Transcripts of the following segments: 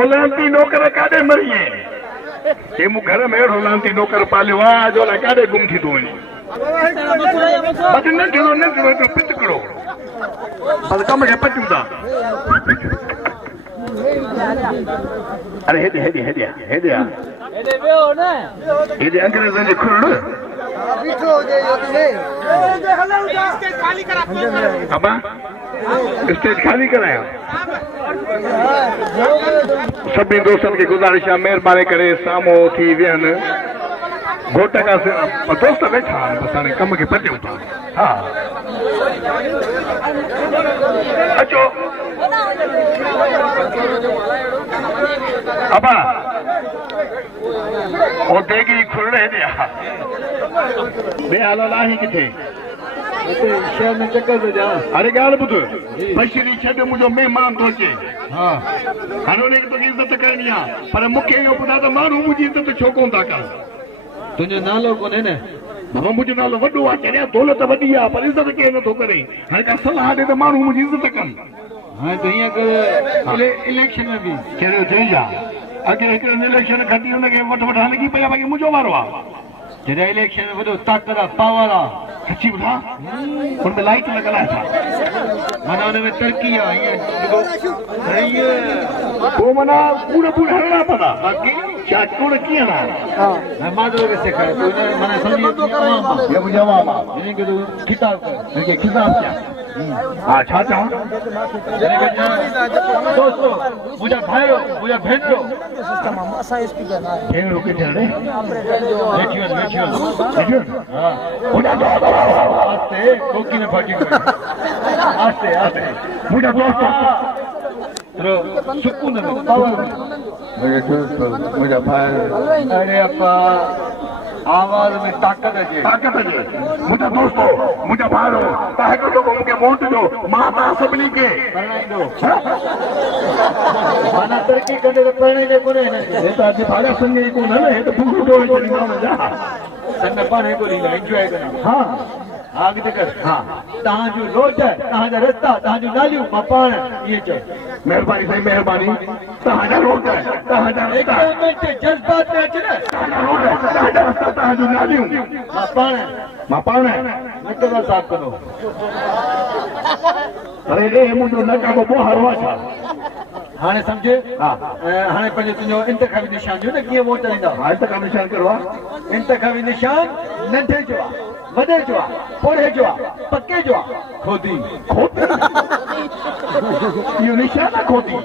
ओलांती नौकर काॾे मरी के मूं घर में अहिड़ो लांती नौकर पालियो आहे जो अलाए काॾे गुम थी थो वञे नंढिड़ो पितकड़ो बसि कम खे पचूं था अरे हेॾे हेॾे हेॾे हेॾे हेॾे अंग्रेज़नि जी खुरड़ अबा स्टेज खाली कराया सभी दोस्तन की गुजारिश है मेहरबानी करे सामो थी वेहन घोट का दोस्त बैठा बस हाणे कम के पटियूं था हाँ अचो अबा ओ देगी खुरड़े दिया बे हाल लाही किथे शहर में चक्कर तो जा अरे गाल बुध बशीरी छड मुझो मेहमान तो अचे हां हाणे तो इज्जत करनी है पर मुखे यो पता तो मानू मुझी इज्जत छो कोन था कर तुझो नालो कोने ने बाबा मुझो नालो वडो आ तेरे दौलत वडी आ पर इज्जत के न तो करे हाणे का सलाह दे तो मानू मुझी इज्जत कन हां तो हिया कर इलेक्शन में भी केरो जई जा अगे एक इलेक्शन खटी उनके वठ वठा लगी पया बाकी मुझो वारो आ जॾहिं इलेक्शन में वॾो ताक़त आहे पावर आहे सची ॿुधा हुन में लाइट लॻल आहे माना हुन में तरक़ी आहे हीअं पोइ माना पूरा पूरा हलणा पवंदा बाक़ी छा कूड़ कीअं आहे मां तो सेखारे माना सम्झी जवाब आहे हिन खे तूं खिताब कर हिनखे खिताब कया हा छा चवां दोस्तो मुंहिंजा भाइरो मुंहिंजा भेनरो भेनरो किथे रे आस्ते कोकी ने फाकी आस्ते आस्ते मुझा दोस्त सुकून मुझा भाई अरे अपा आवाज में ताकत है मुझा दोस्तों मुझा भाइरो ताहे को मुके वोट दो मां ता सभनी के परणाई दो माना तरक्की करे तो परणाई दे कोने हे तो आज भाड़ा संगे को न हे तो फूट दो चली मां जा तन्ने पाने को ली एंजॉय करना हां आगे कर हां तां जो रोड है तां जा रास्ता तां जो नालियूं मां पाण ये चो मेहरबानी साईं मेहरबानी तां जा रोड है तां जा रास्ता एक मिनट जज्बात में अच ना तां जा रोड है तां जा रास्ता तां जो नालियूं मां पाण नकदा साफ करो अरे रे मुंडो नका को बोहरवा छा हाणे समझे हां हाणे पंहिंजो तुंहिंजो इंतखाबी निशान जो न कीअं वोट ॾींदा हा इंतखाबी निशान करो इंतखाबी निशान नंढे जो आहे वॾे जो आहे पोड़े जो आहे पके जो आहे खोदी इहो निशान आहे खोदी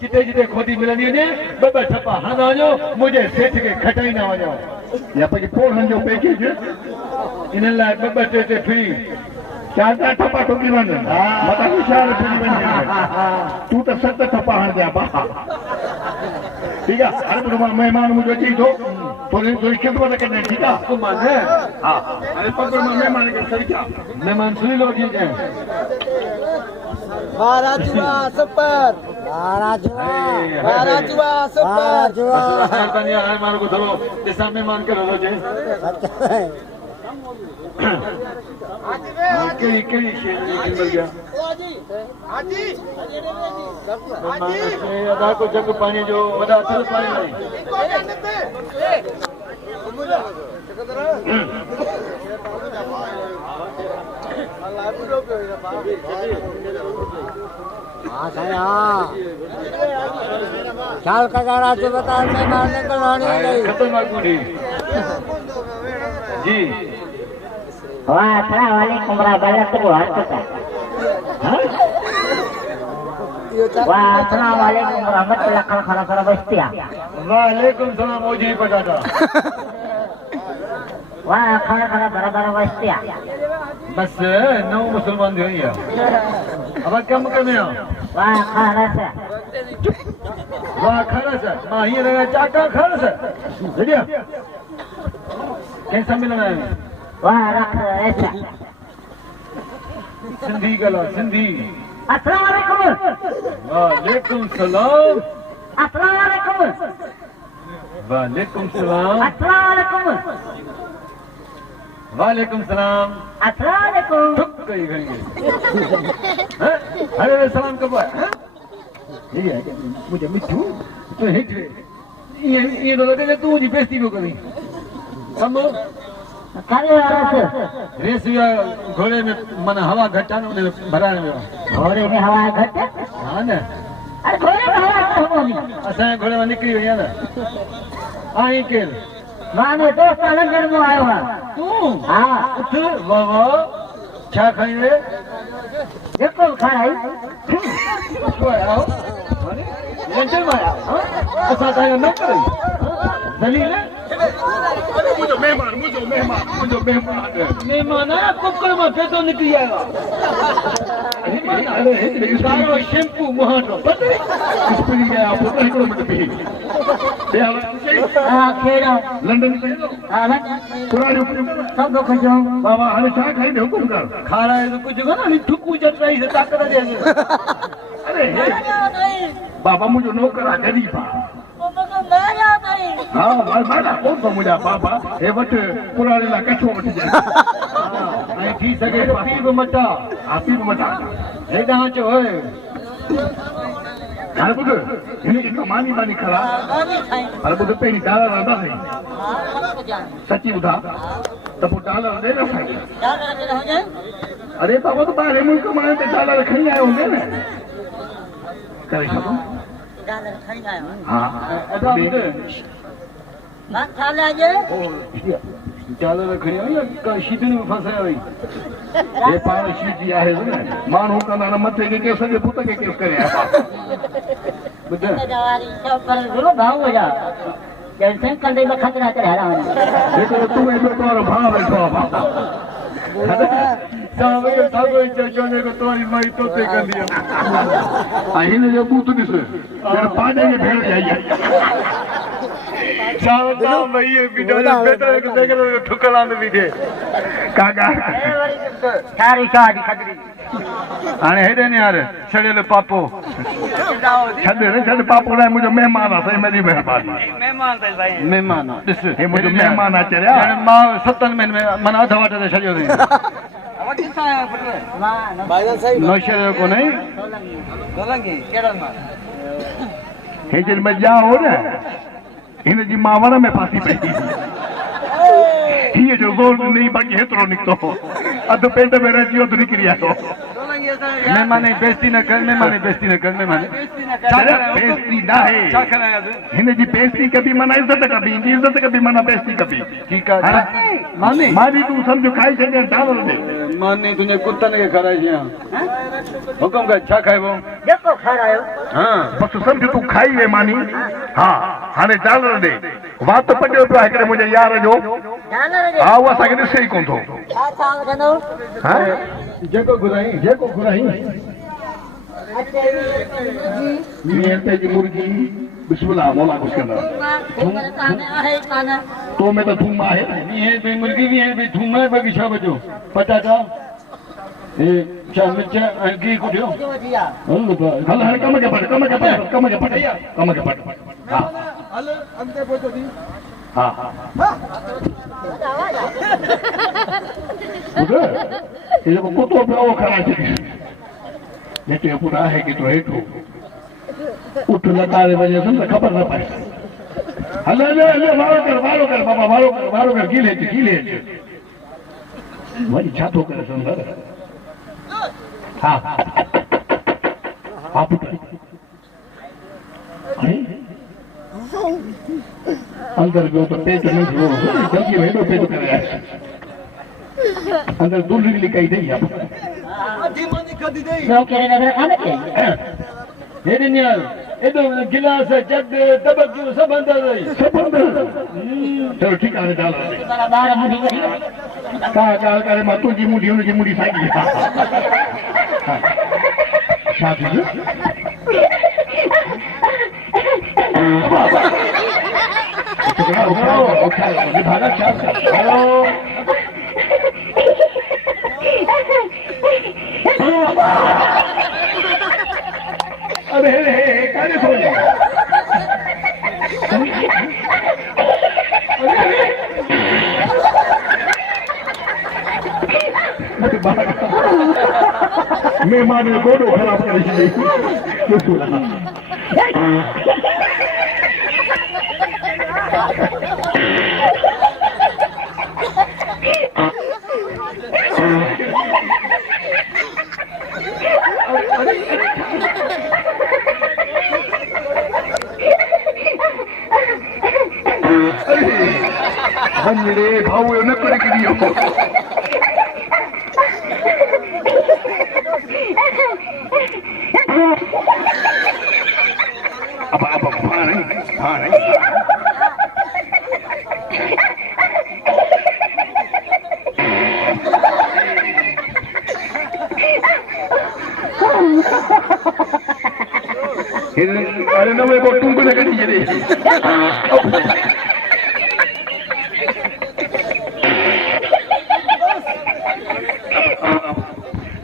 जिते जिते खोदी मिलंदी वञे ॿ ॿ ठपा हणंदा वञो मुंहिंजे सेठ खे खटाईंदा वञो या पंहिंजे पोड़नि जो पैकेज इन लाइ ॿ ॿ टे टे फ्री चार चार ठपा ठोकी वञ मथां निशान फिरी वञे तूं त 7 ठपा हणंदा बा ठीक है अरे मेहमान मुझे अची थो थोड़ी थोड़ी खिदमत करने ठीक है हाँ अरे पकड़ मेहमान के सही क्या मेहमान सुनी लो ठीक है महाराजुआ सुपर महाराजुआ सुपर तनिया है मारो को धरो जैसा मेहमान के रो जे केड़ी केड़ी शेर मिल गया हाजी अदा को जग पानी जो वदा थल पानी नहीं हां साया चाल का गारा से बता मैं मारने को लाने गई खतरनाक बूढ़ी जी वाह अस्सलाम वालेकुम रहमतुल्लाहि व बरकातहू वाह अस्सलाम वालेकुम रहमतुल्लाहि खरा बस्तिया वालेकुम सलाम ओजी पटाटा वाह खरा बराबर बस्तिया बस नौ मुसलमान जो है अब कम करने वाह खरस मां ही लगा चाका खरस बढ़िया कैसा मिलना है वाह रख ऐसा सिंधी गला सिंधी अस्सलाम वालेकुम वालेकुम सलाम अस्सलाम वालेकुम वालेकुम सलाम अस्सलाम वालेकुम वालेकुम सलाम अस्सलाम वालेकुम ठुक गई घड़ी अरे सलाम कब है मुझे मिठू तो हेठ ये तो लगे तू जी बेइज्जती को करी हम काले वाला रेस या घोड़े में मन हवा घटा ने भराने में घोड़े में हवा घट हां ना अरे घोड़े में हवा तो नहीं असा घोड़े में निकली वया ना आई के माने दोस्त लंदन में आयो है तू हां उठ बाबा छा खाई रे देखो खाई तो आओ अरे लंदन में आओ असा ता न करे दलील मुझे मेहमान आया कुकर में फेंको निकली आएगा अरे सारो शैम्पू मुहानो पता है स्पिन गया आप तो हिकड़ो मिनट भी हां खेड़ा लंदन में हां पुराने सब लोग खजो बाबा हाने छा खाई दे हुकुम कर खाना है तो कुछ ना नहीं ठुकू जट रही से ताकत दे अरे बाबा मुझे नौकर गरीबा हाँ माना कौन सा मुझा बाबा हे वट पुराने ला कछो वट जाए हां थी सके पीर मटा आपी मटा हे जहां जो है घर बुध हिन की कमानी मानी खड़ा पर बुध पे डाला रंदा है सच्ची बुधा तो डालर दे ना भाई अरे बाबा तो बाहर मुल्क में ते डालर खणी आयो होंगे ना करे छो डालर खणी आयो हां अदा बुध ना खाले जे डालर खणी आयो का शीतल में फंसाया वई ये पाण शीती आहे न मानू कंदा न मथे के केस जे पुत के केस करे बुध दवारी सब पर गुरु भाव हो जा जैसे कंदे में खतरा चढ़ा देखो तू ए तोर भाव बैठो बाबा सावे सावे चचने को तोरी माई तो ते कर दिया आहिन जो बूत दिस तेरे पाने के भेड़ जाइए सावता भई वीडियो बेटा के देख लो ठुकला में बीठे काका सारी शादी खतरी हाने हेडे ने यार छड़ेले पापो छड़े रे छड़ पापो रे मुझे मेहमान आ सही मेरी मेहरबानी मेहमान थे भाई मेहमान दिस हे मुझे मेहमान आ चरिया मां सतन में मन आधा वाटे से छड़ियो दी अब किसा है पुत्र मां भाईजान सही नौशे को नहीं सोलंगी केरल में हे जिन में जाओ ना इन जी मावरा में फांसी पई ये जो जोर नहीं बाकी हेतरो निकतो अध पेंट में रहियो तो निकली आयो मेहमान बेइज्जती न कर मेहमान बेइज्जती न कर मेहमान बेइज्जती ना है हिन जी बेइज्जती कभी मना इज्जत कभी इनकी इज्जत कभी मना बेइज्जती कभी ठीक है माने मानी तू समझ खाई छे डालर दे माने तुने कुत्तन के खराई छे हुकुम कर छा खाइबो देखो खारायो हां बस समझ तू खाई वे मानी हां हाने डालर दे बात तो पटियो पियो हिकड़े मुझे यार जो डालर जे हां वो सके सही कोन थो छा छा वठंदो हां जेको घुराई मीर पे जी मुर्गी बिस्मिल्लाह मौला कुछ करना तो में तो थूम आहे मीर पे मुर्गी भी है भी थूम है बाकी छा बजो पटाटा ए चा मिर्च अंगी को दियो हल हल कम के पट हां हल अंते पहुंचो दी हां ये को कुतो पे ओ खड़ा छे नेटे पूरा है कि तो हेठो उठ लगारे वजह से खबर न पाए हले ले वारो कर बाबा वारो कर गीले वही छातो करे संदर हां आप अरे अंदर गयो तो पेट में जो जल्दी हेडो पेट करे अंदर दूर लिखाई दे आप आधी मानी कदी दे नो केरे नगर खाने के हेडे नियाल एदो गिलास जग तबक सब अंदर चलो ठीक है डाल बड़ा बार मुड़ी करी का करे मातू जी मुड़ी सागी शादी उठा भागा हेलो अरे काने सो जा मेहमान ने गोड़ो खराब कर दी रे भाऊ न करे करियो अब पानी अरे ना मैं बोटू को लगा दीजिए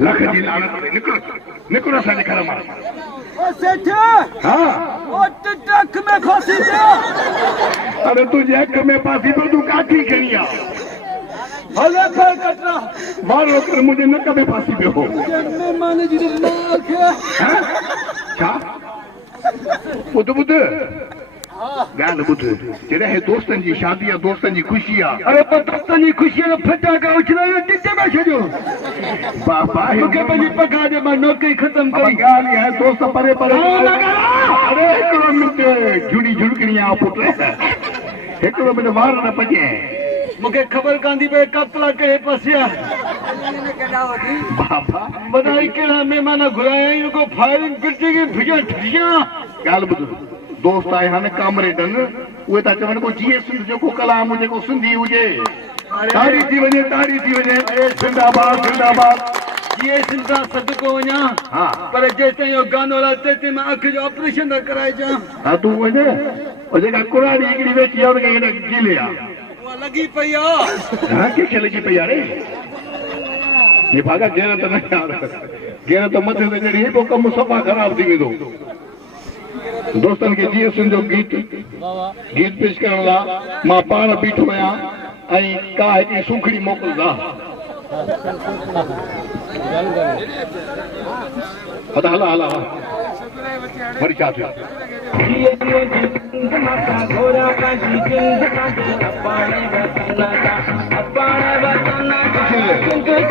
लख जी लानत निकलो असांजे घर मां हाँ टक में फांसी दे अरे तुझे अख में फांसी तो तू काठी खणी आ भले कर कटरा मारो कर मुझे नक में फांसी पे हो मेहमान जी लाख छा ॿुध ॻाल्हि ॿुध जॾहिं हे दोस्तनि जी शादी आहे दोस्तनि जी ख़ुशी आहे अरे दोस्तनि जी ख़ुशीअ जो फटाका उछलायो टिटे में छॾियो बाबा मूंखे पंहिंजी पघार ॾे मां नौकरी ख़तमु कई ॻाल्हि आहे दोस्त परे परे अरे हिकिड़ो मिंट झुड़ी झुड़कणी आहे पुट हिकिड़ो मिंट वार न पजे मूंखे ख़बर कान थी पए कपड़ा कहिड़े पासे आहे बाबा ॿुधाई कहिड़ा महिमान घुराया आहिनि रुगो फायरिंग पिटी भिजा ॻाल्हि ॿुध दोस्त आया आहिनि कामरेडन उहे था चवनि को जीअं सिंध जेको कलाम जेको सिंधी हुजे ताड़ी थी वञे जिंदाबाद जिंदाबाद जीअं सिंध सां सदको वञा हा पर जेसिताईं इहो गानो हलाए तेसिताईं मां अखि जो ऑपरेशन था कराइजां हा तूं वञे जेका कुराड़ी हिकिड़ी वेची आहे हुनखे गीले आहे उहा लॻी पई आहे हा कंहिंखे लॻी पई आहे रे ये भागा गेर त न यार गेर त मथे ते चढ़ी पोइ कमु सफ़ा ख़राब थी वेंदो दोस्तनि खे जीअं सिंध जो गीत पेश करण लाइ मां पाण बीठो आहियां ऐं का हिकिड़ी सुखड़ी मोकिलंदा हला हला वरी छा थियो